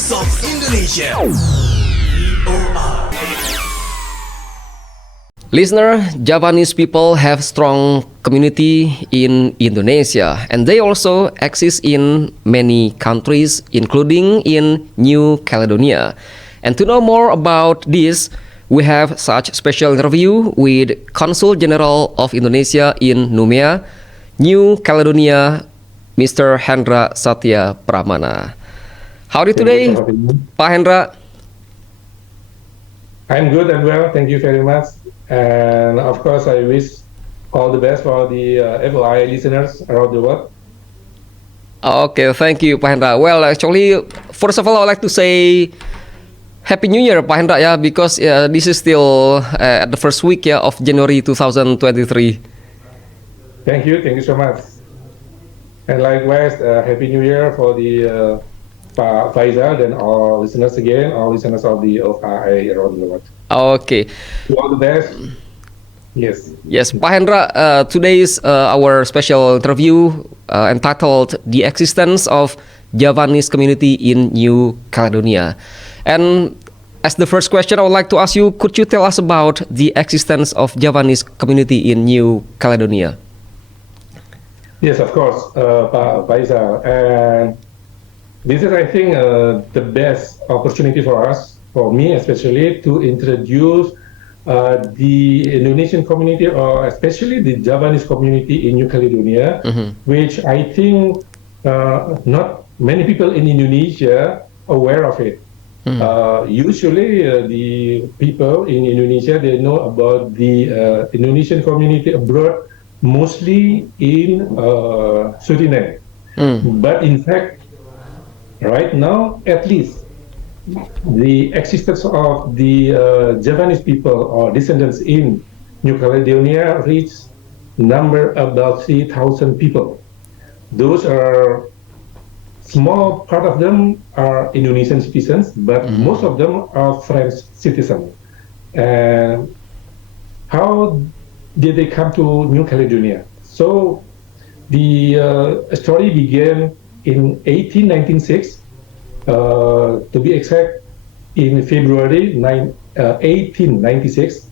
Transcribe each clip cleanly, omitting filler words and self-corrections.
Voice of Indonesia. Listener, Javanese people have strong community in Indonesia, and they also exist in many countries, including in New Caledonia. And to know more about this, we have such special interview with Consul General of Indonesia in Noumea, New Caledonia, Mr. Hendra Satya Pramana. Howdy today, Pak Hendra? I'm good and well, thank you very much. And of course, I wish all the best for the FOI listeners around the world. Okay, thank you, Pak Hendra. Well, actually, first of all, I would like to say Happy New Year, Pak Hendra, because this is still at the first week of January 2023. Thank you so much. And likewise, Happy New Year for the Faisal and all listeners again, all listeners of the FOI around the world. Okay. All the best. Yes. Yes, Pak Hendra, today is our special interview entitled The Existence of Javanese Community in New Caledonia. And as the first question, I would like to ask you, could you tell us about the existence of Javanese community in New Caledonia? Yes, of course, Pak Faisal. And this is, I think, the best opportunity for us, for me especially, to introduce the Indonesian community, or especially the Javanese community in New Caledonia, which I think not many people in Indonesia are aware of it. Usually, the people in Indonesia, they know about the Indonesian community abroad, mostly in Suriname. But in fact, right now, at least, the existence of the Javanese people or descendants in New Caledonia reach number about 3,000 people. Those are small part of them are Indonesian citizens, but most of them are French citizens. And how did they come to New Caledonia? So the story began in 1896. To be exact, in February 1896,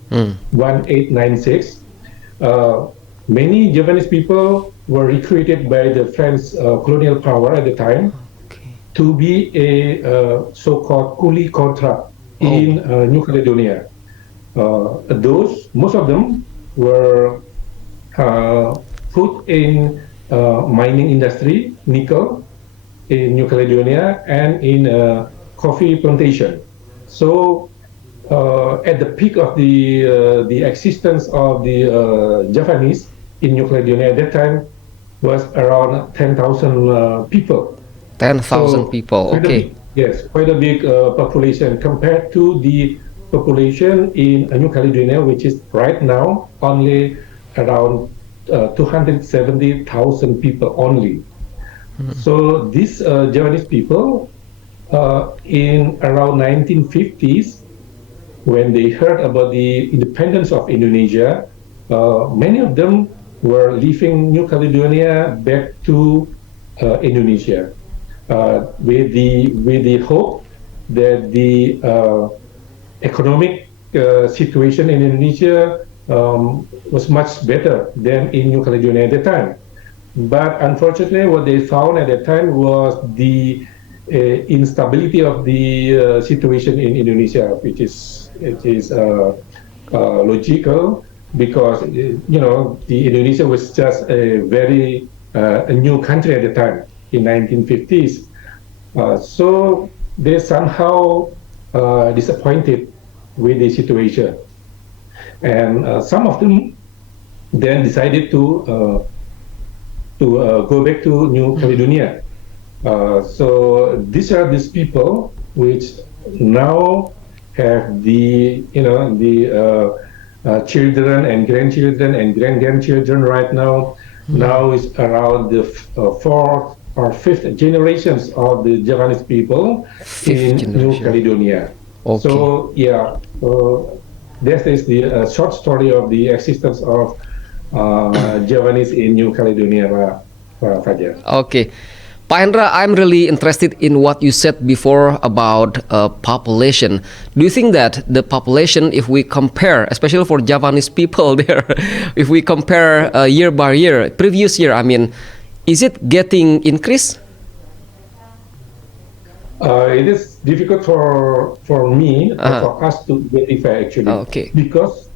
1896, many Javanese people were recruited by the French colonial power at the time to be a so-called coolie contract in New Caledonia. Most of them were put in mining industry, nickel, in New Caledonia, and in coffee plantation. So at the peak of the existence of the Javanese in New Caledonia at that time was around 10,000 people. 10,000 people, okay. Yes, quite a big population compared to the population in New Caledonia, which is right now only around 270,000 people only. So these Javanese people, in around 1950s, when they heard about the independence of Indonesia, many of them were leaving New Caledonia back to Indonesia, with the hope that the economic situation in Indonesia was much better than in New Caledonia at the time. But unfortunately, what they found at that time was the instability of the situation in Indonesia, which is logical, because the Indonesia was just a very a new country at the time in 1950s. So they somehow disappointed with the situation, and some of them then decided to go back to New Caledonia. So these are these people which now have the children and grandchildren and great-grandchildren right now. Now is around the fourth or fifth generations of the Javanese people in New Caledonia. Okay. So yeah, this is the short story of the existence of Javanese in New Caledonia, Fajar. Okay, Pak Hendra, I'm really interested in what you said before about population. Do you think that the population, if we compare, especially for Javanese people there, if we compare year by year, previous year, I mean, is it getting increased? It is difficult for me or for us to identify actually Okay. because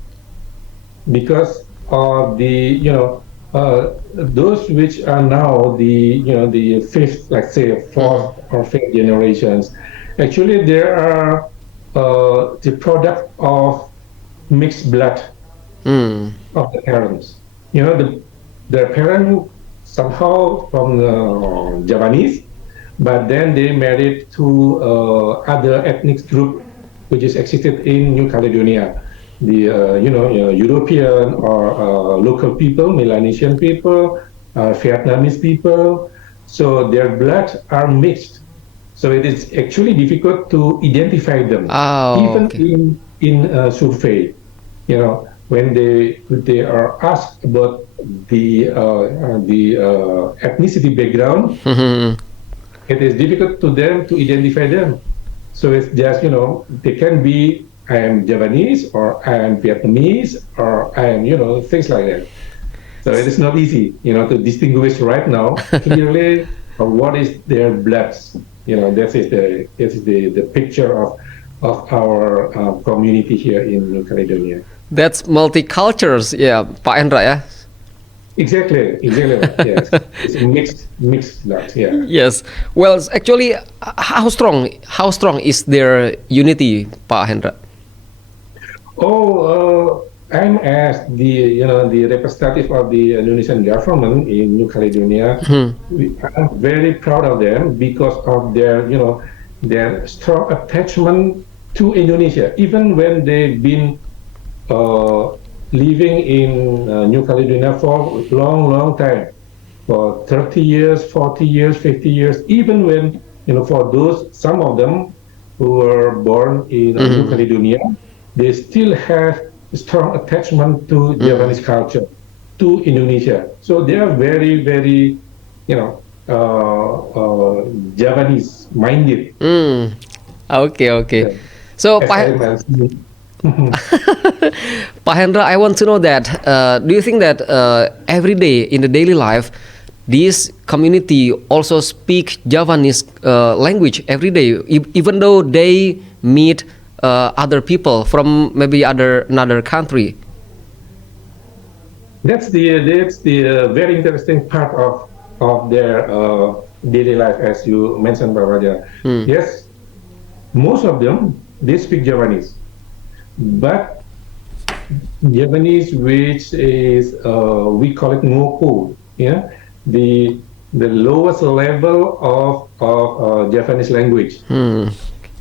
of the those which are now the fifth, let's say fourth or fifth generations, actually there are the product of mixed blood of the parents. The parent somehow from the Javanese, but then they married to other ethnic group which is existed in New Caledonia, the European or local people, Melanesian people, Vietnamese people. So their blood are mixed. So it is actually difficult to identify them, even Okay. in survey. When they are asked about the ethnicity background, it is difficult to them to identify them. So it's just, they can be, I am Javanese or I am Vietnamese or I am, things like that. So it is not easy, to distinguish right now clearly what is their bloods. That is the picture of our community here in New Caledonia. That's multicultures, yeah, Pak Hendra, yeah. Exactly. Yes, it's a mixed blood. Yeah. Yes. Well, actually, how strong is their unity, Pak Hendra? I'm as the representative of the Indonesian government in New Caledonia. I'm very proud of them because of their strong attachment to Indonesia, even when they've been living in New Caledonia for a long time, for 30 years, 40 years, 50 years, even when, for some of them who were born in New Caledonia, they still have a strong attachment to Javanese culture, to Indonesia. So they are very, very, Javanese minded. Okay. So, Pak Hendra, I want to know that, do you think that every day in the daily life, this community also speak Javanese language every day, even though they meet other people from maybe another country? That's the very interesting part of their daily life, as you mentioned, Babaja. Yes, most of them, they speak Javanese. But Javanese, which is we call it ngoko, the lowest level of Javanese language,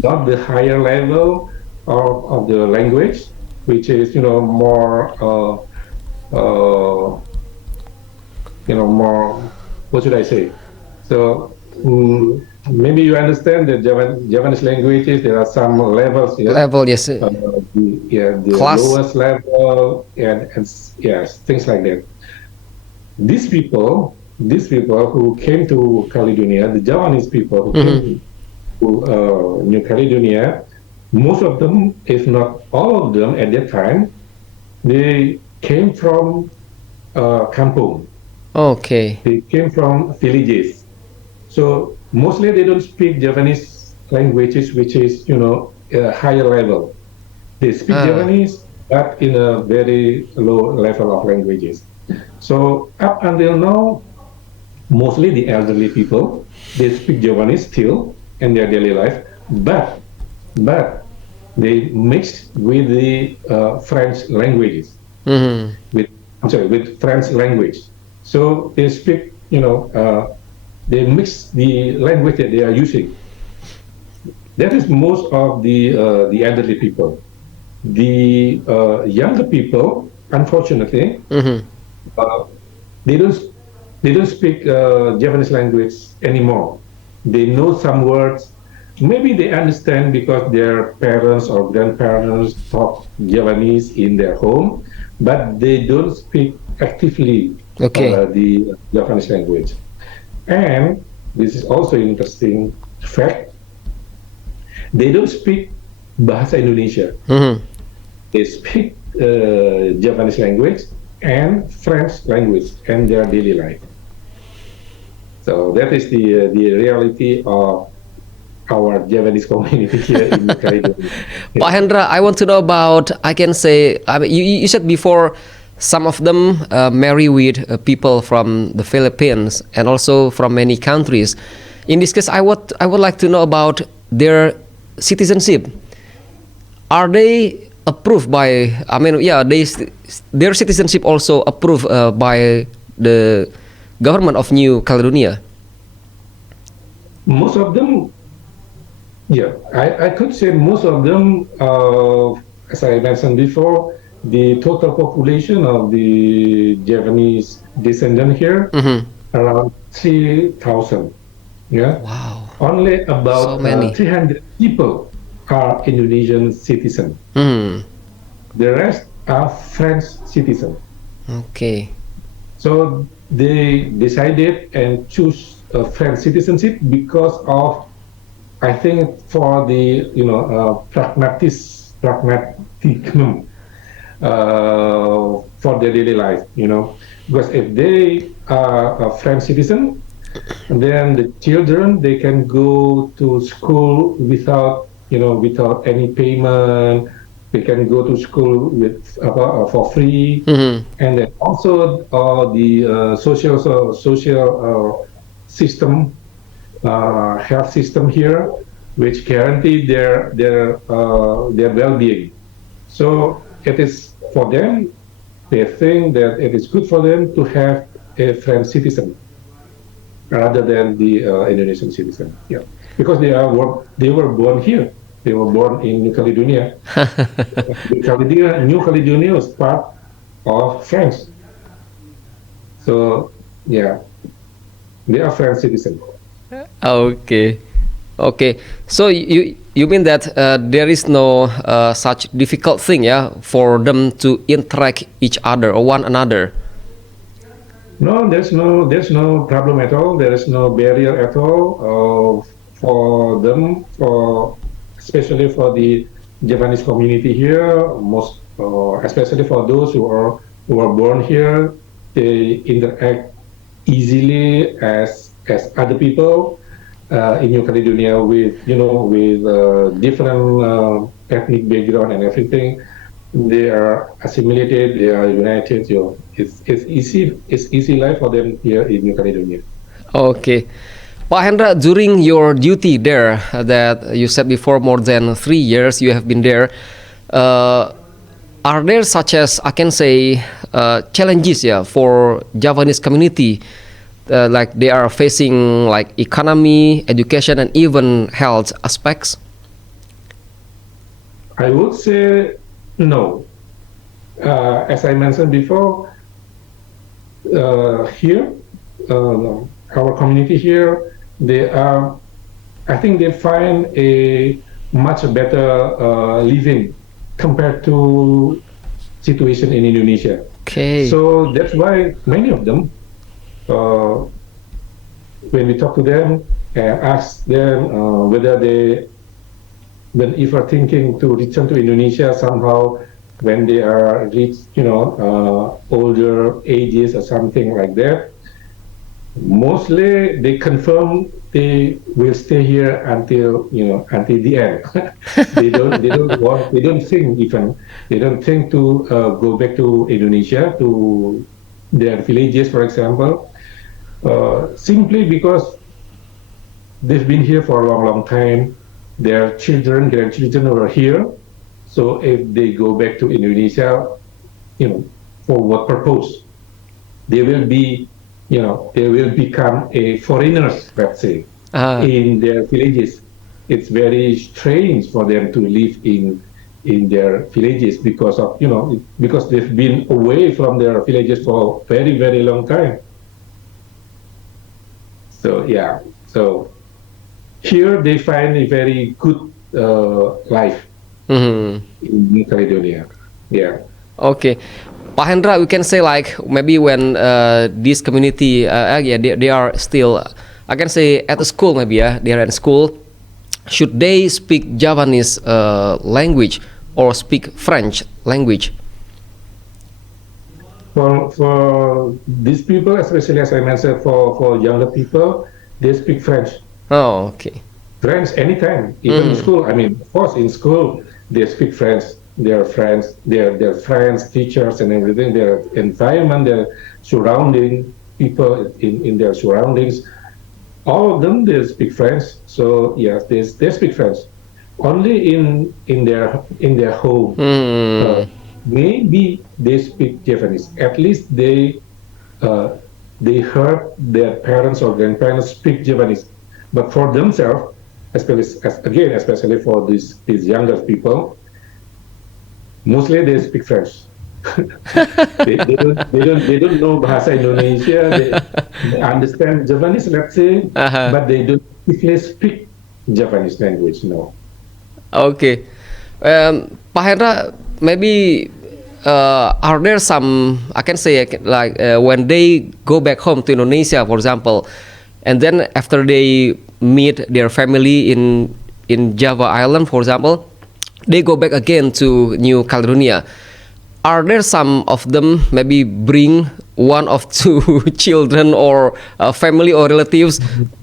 not the higher level of the language, which is more more, what should I say? So maybe you understand that Javanese languages, there are some levels. Level, yes. The Class. lowest level, and yes, things like that. These people who came to Caledonia, the Javanese people who came to New Caledonia, most of them, if not all of them at that time, they came from kampung. Okay. They came from villages. So mostly they don't speak Javanese languages, which is, a higher level. They speak Javanese, but in a very low level of languages. So up until now, mostly the elderly people, they speak Javanese still in their daily life, but they mixed with the French languages, with French language. So they speak, they mix the language that they are using. That is most of the elderly people. The younger people, unfortunately, they don't speak Javanese language anymore. They know some words. Maybe they understand because their parents or grandparents talk Javanese in their home, but they don't speak actively the Javanese language. And this is also interesting fact. They don't speak bahasa Indonesia. Mhm. They speak Japanese language and French language in their daily life. So that is the reality of our Japanese community here in Caledonia. Pak Hendra, I want to know about, I can say, I mean, you said before some of them marry with people from the Philippines and also from many countries. In this case, I would like to know about their citizenship. Are they approved by, I mean, yeah, their citizenship also approved by the government of New Caledonia? Most of them, yeah, I could say most of them, as I mentioned before, the total population of the Japanese descendant here, Mhm. around 3,000. Yeah, Wow, only so about many. 300 people are Indonesian citizens. Hmm. The rest are French citizens. Okay. So they decided and choose French citizenship because of, I think, for the pragmatism for their daily life. Because if they are a French citizen, then the children, they can go to school without any payment. They can go to school for free, Mhm. and then also the social system, health system here, which guarantee their well-being. So it is for them. They think that it is good for them to have a French citizen rather than the Indonesian citizen. Yeah, because they were born here. They were born in New Caledonia. New Caledonia was part of France. So yeah, they are French citizens. Okay. Okay. So you mean that there is no such difficult thing, yeah, for them to interact each other or one another? No, there's no problem at all. There is no barrier at all for them, for especially for the Japanese community here. Especially for those who are born here, they interact easily as other people in New Caledonia with different ethnic background and everything. They are assimilated, they are united. It's easy life for them here in New Caledonia. Okay. Pak Hendra, during your duty there, that you said before, more than 3 years you have been there, uh, are there such as, I can say, challenges, yeah, for Javanese community, like they are facing like economy, education, and even health aspects? I would say no. As I mentioned before, here, our community here, I think they find a much better living compared to situation in Indonesia. Okay. So that's why many of them, uh, when we talk to them and ask them whether they, when if are thinking to return to Indonesia somehow when they are reached, older ages or something like that, mostly they confirm they will stay here until the end. They don't think to go back to Indonesia, to their villages, for example, simply because they've been here for a long, long time. Their children, grandchildren are here. So if they go back to Indonesia, for what purpose? They will become a foreigners, let's say, Ah. in their villages. It's very strange for them to live in their villages because they've been away from their villages for very, very long time. So yeah, so here they find a very good life Mhm. in New Caledonia. Yeah. Okay, Pak Hendra, we can say like maybe when this community, yeah, they are still, I can say at the school maybe, yeah, they are at school. Should they speak Javanese language or speak French language? For these people, especially as I mentioned, for younger people, they speak French. Oh, okay. French anytime, even in school. I mean, of course, in school they speak French. Their friends, their friends, teachers, and everything. Their environment, their surrounding people in their surroundings. All of them they speak French. So yes, they speak French. Only in their home. Maybe they speak Japanese. At least they heard their parents or grandparents speak Japanese. But for themselves, especially for these younger people, mostly they speak French. They don't know bahasa Indonesia. They understand Japanese, let's say, but they don't really speak Japanese language. No. Okay. Pak Hendra, maybe are there some, I can say, like when they go back home to Indonesia, for example, and then after they meet their family in Java Island, for example, they go back again to New Caledonia. Are there some of them maybe bring one of two children or family or relatives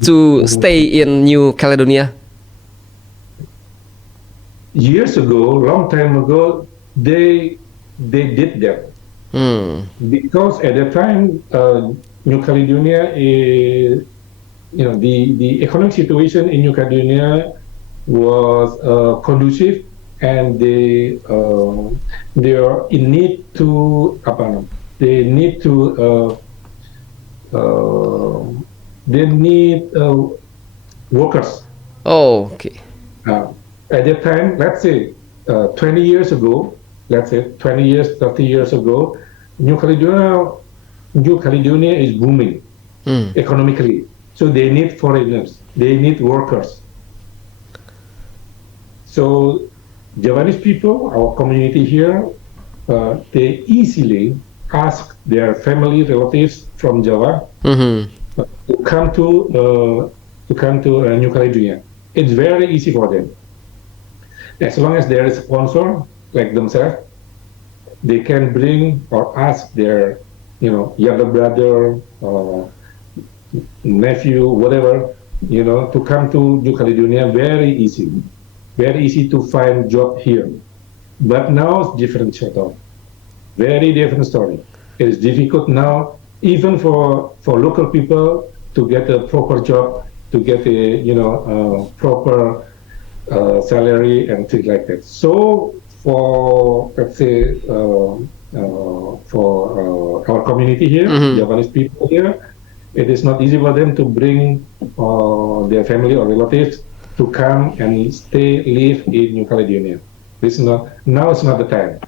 to stay in New Caledonia? Years ago, long time ago, they did that because at the time New Caledonia is, the economic situation in New Caledonia was conducive, and they are in need to they need workers. Oh, okay. At that time, let's say 20 years ago, 30 years ago, New Caledonia is booming economically. So they need foreigners, they need workers. So Javanese people, our community here, they easily ask their family relatives from Java to come to New Caledonia. It's very easy for them. As long as there is a sponsor like themselves, they can bring or ask their, younger brother or nephew, whatever, to come to New Caledonia. Very easy to find job here. But now it's different shutdown. Very different story. It is difficult now, even for local people to get a proper job, to get a proper salary and things like that. So for, let's say, for our community here, Japanese people here, it is not easy for them to bring their family or relatives to come and live in New Caledonia. Now it's not the time.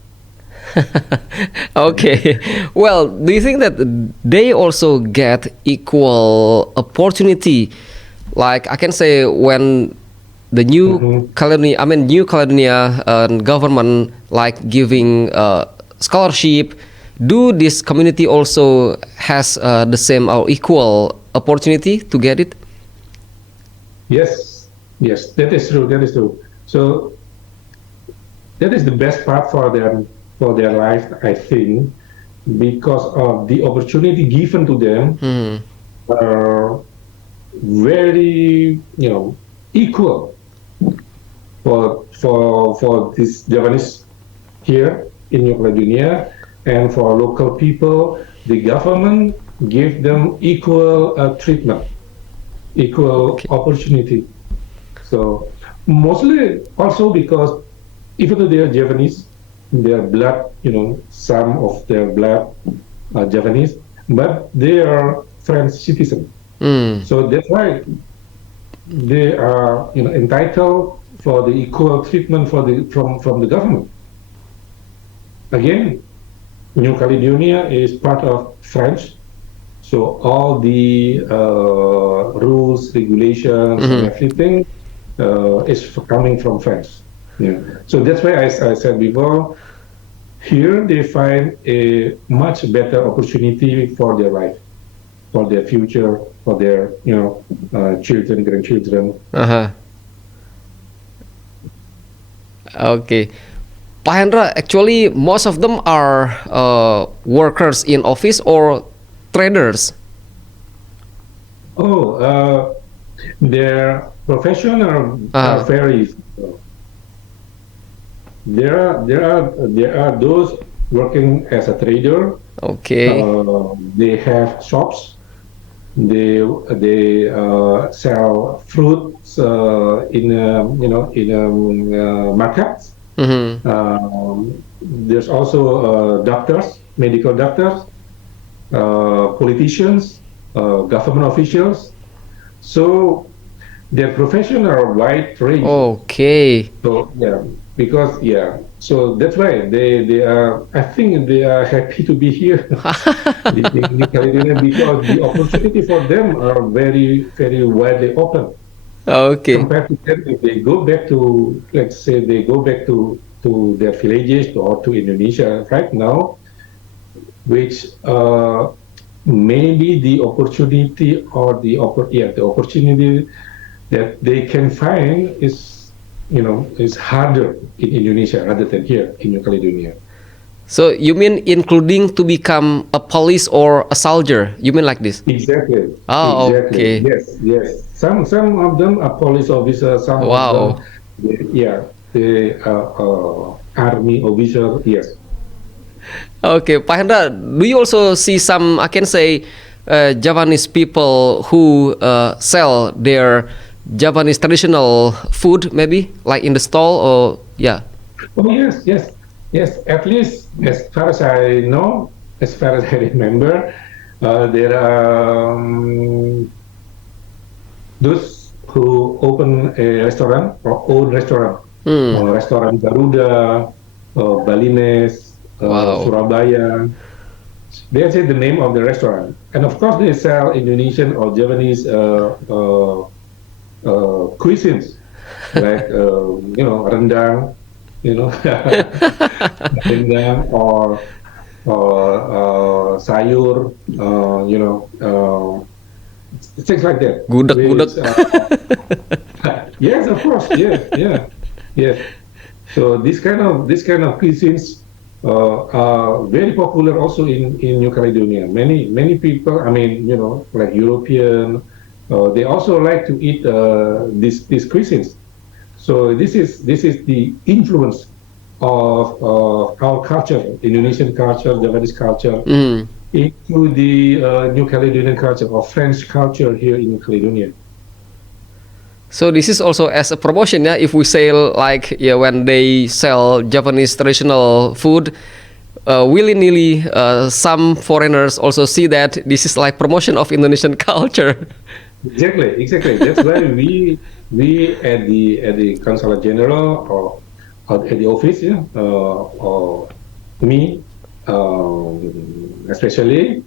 Okay. Well, do you think that they also get equal opportunity? Like I can say when the New Caledonia, New Caledonia government like giving scholarship, do this community also has the same or equal opportunity to get it? Yes, that is true. So that is the best part for their life, I think, because of the opportunity given to them are very, equal for this Javanese here in New Caledonia, and for local people, the government give them equal treatment, equal opportunity. So mostly also because even though they are Javanese, their blood, some of their blood are Javanese, but they are French citizens. So that's why they are, entitled for the equal treatment from the government. Again, New Caledonia is part of French, so all the rules, regulations, and everything is coming from France. Yeah. So that's why I said before, here they find a much better opportunity for their life. for their future, for their children, grandchildren. Uh-huh. Okay. Pak Hendra, actually most of them are workers in office or traders. Oh, their profession are Uh, very. There are those working as a trader. okay. They have shops. They sell fruits in markets. Mm-hmm. There's also doctors, medical doctors, politicians, government officials. So their profession are wide range. Okay. So yeah, because so that's why they are. I think they are happy to be here in New Caledonia because the opportunity for them are very widely open Okay. compared to them if they go back to, let's say they go back to their villages or to Indonesia right now, which maybe the opportunity or the opportunity that they can find is harder in Indonesia rather than here in New Caledonia. So you mean including to become a police or a soldier? You mean like this? Exactly, Oh, exactly. okay. Yes. Some of them are police officers. Some of them, Wow. they are army officer. Yes. Okay, Pak Hendra, do you also see some, I can say, Javanese people who sell their Javanese traditional food, maybe like in the stall, or yeah? Oh yes. At least as far as I know, as far as I remember, there are those who open a restaurant or own restaurant, Hmm. restaurant Garuda, Balines, Wow. Surabaya. They say the name of the restaurant, and of course they sell Indonesian or Javanese cuisines like rendang, rendang or sayur, things like that. Gudeg-gudeg. Which yes, of course, yes. So this kind of cuisines are very popular also in New Caledonia. Many people, I mean, like European, they also like to eat these cuisines. So this is the influence of our culture, Indonesian culture, Javanese culture, Hmm. into the New Caledonian culture or French culture here in New Caledonia. So this is also as a promotion, yeah. If we sell like yeah, when they sell Japanese traditional food, willy nilly, some foreigners also see that this is like promotion of Indonesian culture. Exactly. That's why we at the consulate general or at the office, or me, especially,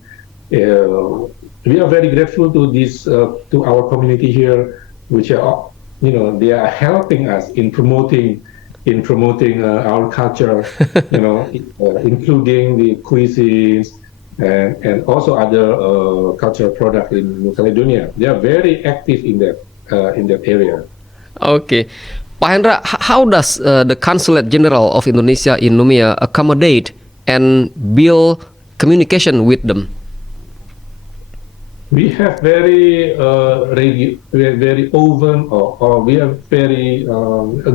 we are very grateful to this to our community here, which are they are helping us in promoting our culture, including the cuisines and also other cultural products in New Caledonia. They are very active in that area. Okay, Pak Hendra, how does the Consulate General of Indonesia in Noumea accommodate and build communication with them? We have very open, or we have very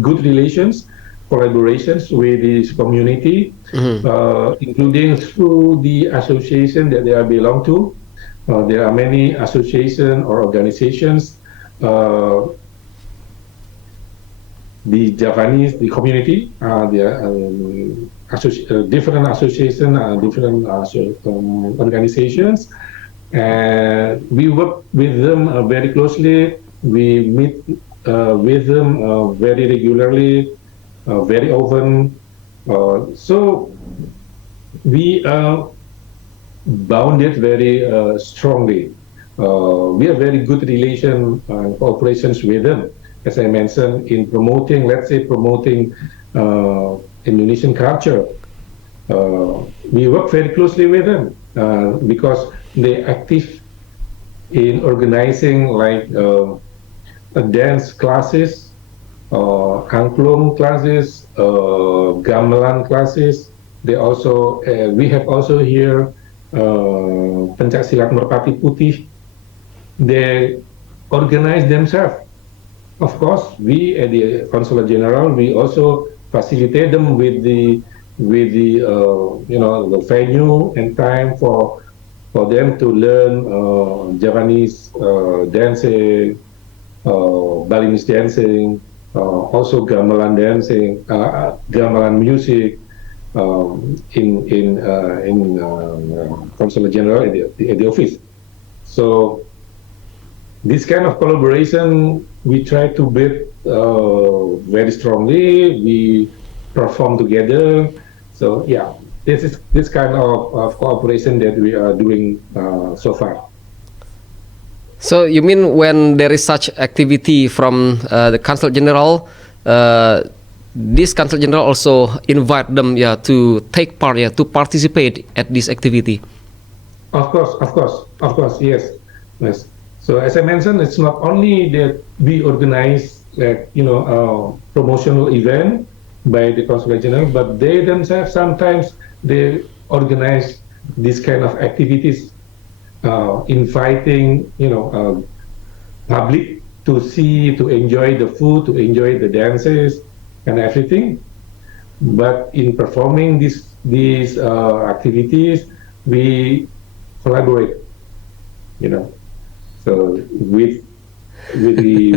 good relations, collaborations with this community, Mhm. including through the association that they are belong to. There are many association or organizations, uh, the Javanese, the community, different association, different organizations, and we work with them very closely. We meet with them very regularly, very often. So we are bounded very strongly. We have very good relation cooperations with them, as I mentioned, in promoting, let's say, promoting Indonesian culture. We work very closely with them because they active in organizing like dance classes, angklung classes, gamelan classes. They also we have also here pencak silat merpati putih. They organize themselves. Of course, we at the Consulate General, we also facilitate them with the the venue and time for them to learn Javanese dancing, Balinese dancing, also gamelan music in Consulate General at the office. So this kind of collaboration we try to build very strongly. We perform together. So yeah, this is this kind of cooperation that we are doing so far. So you mean when there is such activity from the Council General, this Council General also invite them, yeah, to take part, yeah, to participate at this activity. Of course, of course, of course, yes, yes. So as I mentioned, it's not only that we organize like promotional event by the Consulate General, but they themselves sometimes they organize this kind of activities, inviting public to see, to enjoy the food, to enjoy the dances and everything. But in performing these activities, we collaborate, so with the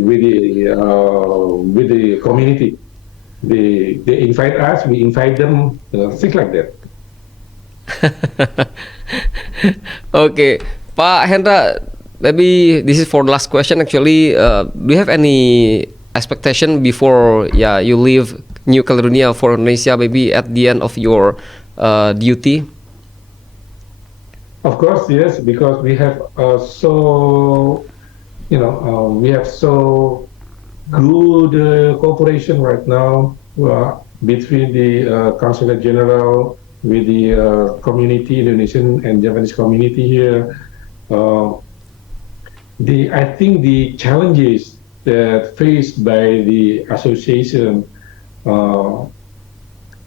community. They invite us, we invite them, things like that. Okay, Pak Hendra, maybe this is for the last question. Actually, do you have any expectation before, yeah, you leave New Caledonia for Indonesia? Maybe at the end of your duty. Of course, yes, because we have we have so good cooperation right now between the Consulate General with the community, Indonesian and Japanese community here. I think the challenges that faced by the association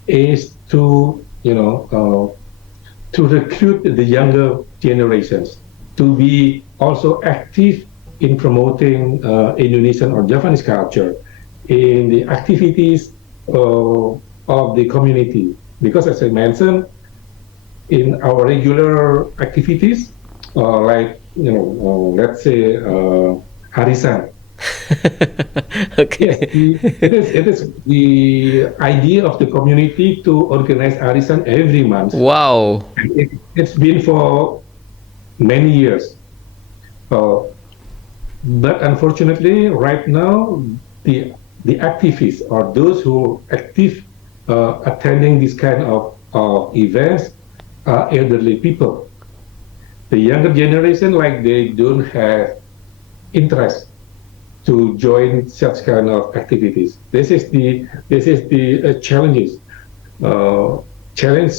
is to recruit the younger generations to be also active in promoting Indonesian or Japanese culture in the activities of the community. Because as I mentioned, in our regular activities, like let's say Harisan. Okay. Yes, it is the idea of the community to organize Arisan every month. Wow. It's been for many years. But unfortunately, right now, the activists or those who active attending this kind of events are elderly people. The younger generation, like they don't have interest to join such kind of activities. This is the challenges challenge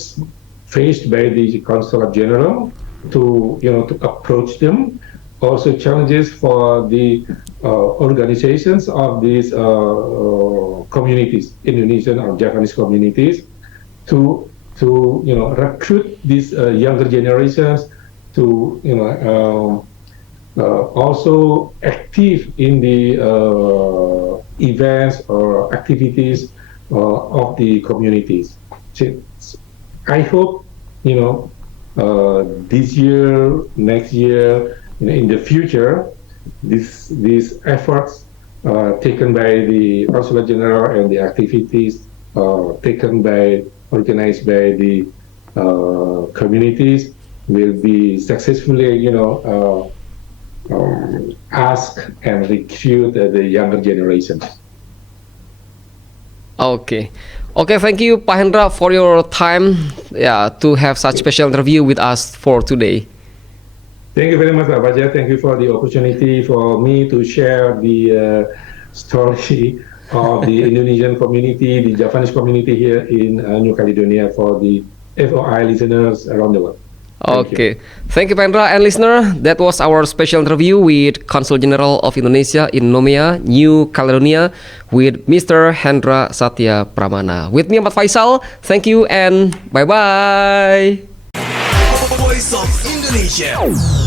faced by the Consulate General to to approach them. Also challenges for the organizations of these communities, Indonesian or Japanese communities, to recruit these younger generations to also active in the events or activities of the communities. So I hope this year, next year, in the future, these efforts taken by the Consulate General and the activities organized by the communities will be successfully, ask and recruit the younger generations. Okay. Okay, thank you, Pak Hendra, for your time, yeah, to have such special interview with us for today. Thank you very much, Abaja. Thank you for the opportunity for me to share the story of the Indonesian community, the Japanese community here in New Caledonia for the FOI listeners around the world. Okay. Thank you, Pak Hendra. And listener, that was our special interview with Consul General of Indonesia in Noumea, New Caledonia, with Mr. Hendra Satya Pramana. With me, Ahmad Faisal. Thank you and bye-bye. Voice of Indonesia.